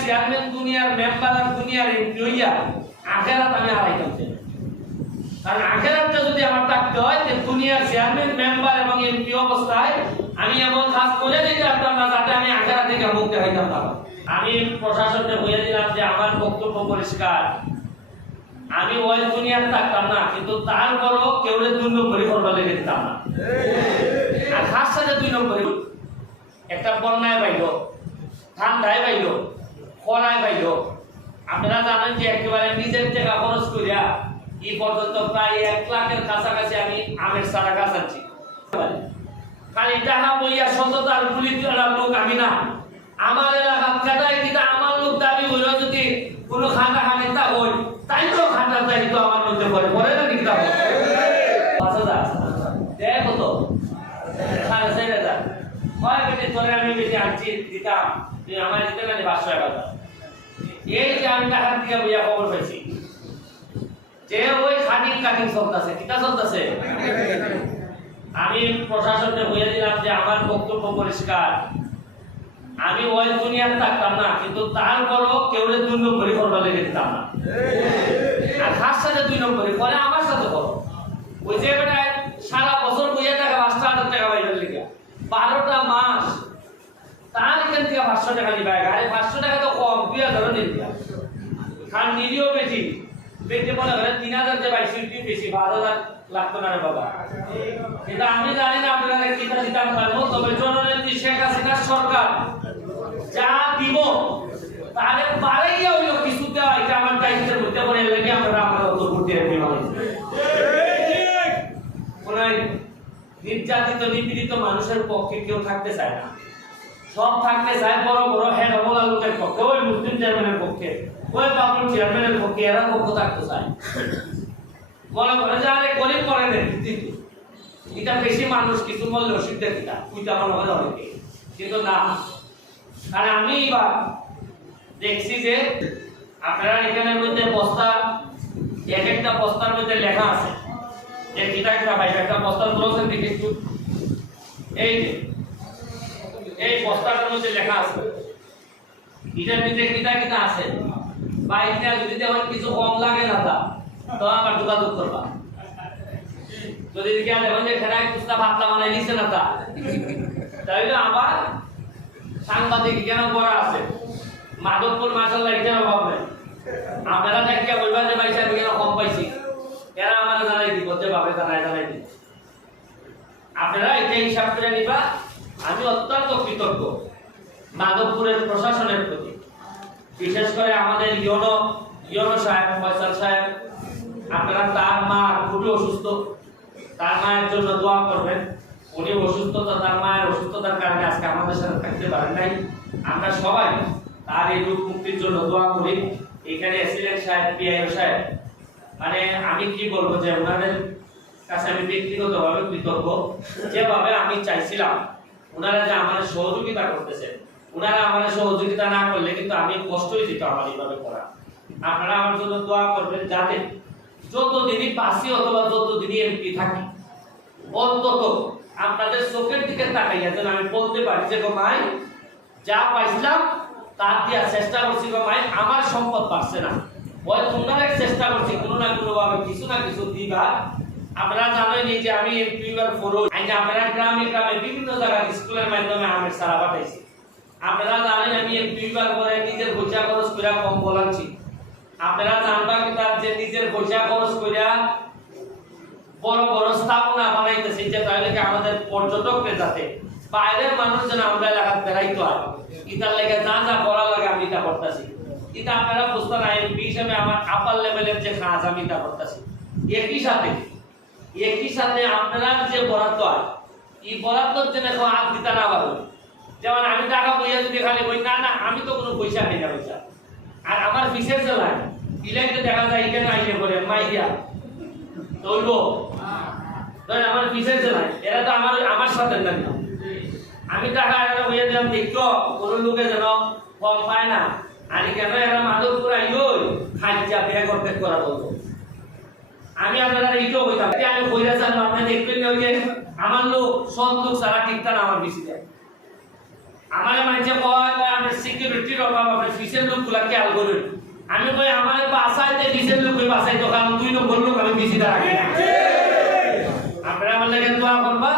Chairman দুনিয়ার member আর দুনিয়ার MP হইয়া আখেরাত আমি হারাইতাম। কারণ আখেরাতটা যদি আমার থাকতে হয় যে দুনিয়ার চেয়ারম্যান মেম্বার এবং এমপি অবস্থায় আমি এমন কাজ করে দিতে পারতাম না যাতে আমি আখেরাত থেকে মুখ দেখাইতাম না। আমি প্রশাসনকে বলে দিলাম যে আমার বক্তব্য পরিষ্কার, আমি ওই দুনিয়ার থাকতাম না, কিন্তু তারপরও কেউ 2 নম্বরই করবার লেগে দিতাম না। আর খাস সাথে 2 নম্বরই একটা বন্যায় পাইল, ঠান্ডায় পাইল, খরায় পাইল। আপনারা জানেন যে একেবারে নিজের টাকা খরচ করিয়া এই পর্যন্ত প্রায় 1 লাখের কাছাকাছি আমি আমের চারা গাছ আনছি। খালি টাকা বইয়া সততার পুলিশ লোক আমি না, আমার এলাকা কেটাই কিনা আমার লোক দাবি হইল যদি কোনো খাতা খানিতা হই তাই তো খাতার দায়িত্ব আমার মধ্যে পড়ে পড়ে না কিনা 5,000 দেখো তো 4,500 কয় বেশি ধরে আমি বেশি আনছি দিতাম আমার দিতে না 500 টাকা। এই যে আমি টাকা দিয়ে বইয়া খবর পাইছি যে ওই কাটিং চলতেছে, কিটা চলতেছে। আমি প্রশাসনকে বলে দিলাম যে আমার বক্তব্য পরিষ্কার, আমি ওই দুনিয়ার থাকতাম না, কিন্তু তারপরও কেউ 2 নম্বরই করবার লেগে দিতাম না। আর খাস সাথে 2 নম্বরই পরে আমার সাথে করো। ওই যে বেটা সারা বছর বইয়া টাকা 5,000 টাকা বাইরের লেগে 12টা মাস তার এখান থেকে 500 টাকা নিবে। আরে 500 টাকা তো কম, 2,000 নিবে। খান নিলেও বেশি বেশি বলে 3,000 যে 22 বেশি 5,000 লাগতো না রে বাবা। এটা আমি জানি না আপনারা কিটা দিতাম পারবো, তবে জননেত্রী শেখ হাসিনার সরকার যা দিব তাহলে বাড়াইয়া হইল কিছু দেওয়া, এটা আমার দায়িত্বের মধ্যে পড়ে লাগে। আমরা অন্তর্ভুক্ত দিয়ে নির্যাতিত নিপীড়িত মানুষের পক্ষে কেউ থাকতে চায় না, সব থাকতে চায় বড় বড় হেড অবলা লোকের পক্ষে, ওই মুসলিম চেয়ারম্যানের পক্ষে, ওই পাবলিক চেয়ারম্যানের পক্ষে, এরা পক্ষ থাকতে চায়। মনে করে যে আরে গরিব করে নেই, এটা বেশি মানুষ কিছু বললে অসুবিধা কিনা কুইটা মনে হয় অনেকে, কিন্তু না। কারণ আমি এবার দেখছি যে আপনারা এখানের মধ্যে বস্তা, এক একটা বস্তার মধ্যে লেখা আছে যে কিটা কিটা ভাই একটা বস্তা তুলছেন দেখে একটু, এই যে এই বস্তাটার মধ্যে লেখা আছে এটার মধ্যে কিটা কিটা আছে। বা এটা যদি আমার কিছু কম লাগে না তা তো আমার যোগাযোগ করবা। যদি দেখি দেখুন যে খেলায় কুস্তা ভাবটা মানে নিচ্ছে না তা তাইলে আবার সাংবাদিক কেন করা আছে মাধবপুর মাসাল্লাহ এটার অভাব নেই। আপনারা দেখে বলবেন যে ভাই সাহেব কেন কম পাইছি, এরা আমার জানাই দিব যে ভাবে জানাই দিব। আপনারা এটা হিসাব করে নিবা। আমি অত্যন্ত কৃতজ্ঞ মাধবপুরের প্রশাসনের প্রতি, বিশেষ করে আমাদের ইয়নো সাহেব, ফয়সাল সাহেব। আপনারা তার মা খুবই অসুস্থ, তার মায়ের জন্য দোয়া করবেন। উনি অসুস্থতা, তার মায়ের অসুস্থতার কারণে আজকে আমাদের সাথে থাকতে পারেন নাই। আমরা সবাই তার এই রোগ মুক্তির জন্য দোয়া করি। এখানে এসিলেন্ট সাহেব, পিআইও সাহেব, মানে আমি কি বলবো যে ওনাদের কাছে আমি ব্যক্তিগতভাবে কৃতজ্ঞ। যেভাবে আমি চাইছিলাম ওনারা যে আমার সহযোগিতা করতেছেন, ওনারা আমার সহযোগিতা না করলে কিন্তু আমি কষ্টই দিত আমার এইভাবে করা। আপনারা আমার জন্য দোয়া করবেন যাতে যতদিনই বাসি অথবা যতদিনই এমপি থাকি অন্তত আপনাদের চোখের দিকে তাকাইয়া যেন আমি বলতে পারি যে গো মাই যা পাইছিলাম তার দিয়া চেষ্টা করছি, গো মাই আমার সম্পদ পাচ্ছে না, ওই তোমরা চেষ্টা করছি কোনো না কোনো ভাবে কিছু না কিছু দিবা। আপনারা জানেন যে আমি এমপি বার ফরো আপনারা গ্রামে গ্রামে বিভিন্ন জায়গায় স্কুলের মাধ্যমে আমের সারা পাঠাইছি। আপনারা জানেন আমি এমপি বার করে নিজের পয়সা খরচ করে কম বলাচ্ছি। আপনারা জানবা কি তার যে নিজের পয়সা খরচ করে বড় বড় স্থাপনা বানাইতেছে, যে তাহলে কি আমাদের পর্যটকদের যাতে বাইরের মানুষ যেন আমরা এলাকায় বেড়াইতে হয়, ইটার লেগে যা যা করা লাগে আমি তা করতেছি। এটা আপনারা বুঝতে না, এমপি হিসেবে আমার আপার লেভেলের যে কাজ আমি তা করতেছি। একই সাথে আপনারা যে বরাদ্দ হয় এই বরাদ্দর জন্য হাত দিতে না পারবে। যেমন আমি টাকা পয়সা যদি খালি বই না না আমি তো কোনো পয়সা নেই না পয়সা, আর আমার বিশেষ লাগে ইলাইতে দেখা যায় এখানে আইলে করে মাইয়া ধরবো আমার বিশেষ নাই, এরা তো আমার সাথে না। আমি টাকা হয়ে যেন দেখো কোনো লোকে যেন ফল পায় না, আর কেন এরা মাধবপুর আইলো খাইজা বিয়ে করতে করা বলবো। আমি আপনারা এইটাও বলতাম আমি কইরা জানো আপনি দেখবেন ওই যে আমার লোক সব লোক সারা ঠিকঠাক আমার বেশি দেয়। আমারে মানছে কয় আমরা সিকিউরিটির অভাব আপনি ফিসের লোকগুলা খেয়াল করুন আমি কই আমারে বাসাইতে ফিসের লোক বাসাই তো কারণ 2 নম্বর লোক আমি বিসিটা রাখি না আপনারা আমার লাগে দোয়া করবা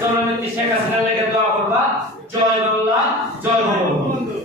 জননেত্রী শেখ হাসিনার লাগে দোয়া করবা জয় বাংলা জয় বঙ্গবন্ধু